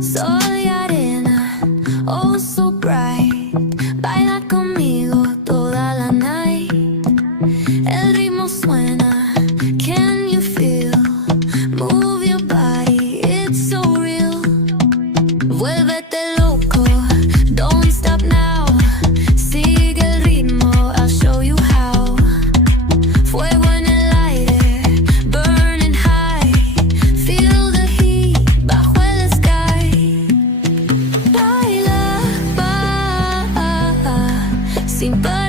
Soy arena, oh so bright. Baila conmigo toda la night. El ritmo suena, can you feel? Move your body, it's so real. Vuélvete loco, don't stop now. Sigue el ritmo, I'll show you how. Fuego en el aire, burning high. Feel the heat bajo el sky. Baila, sin parar.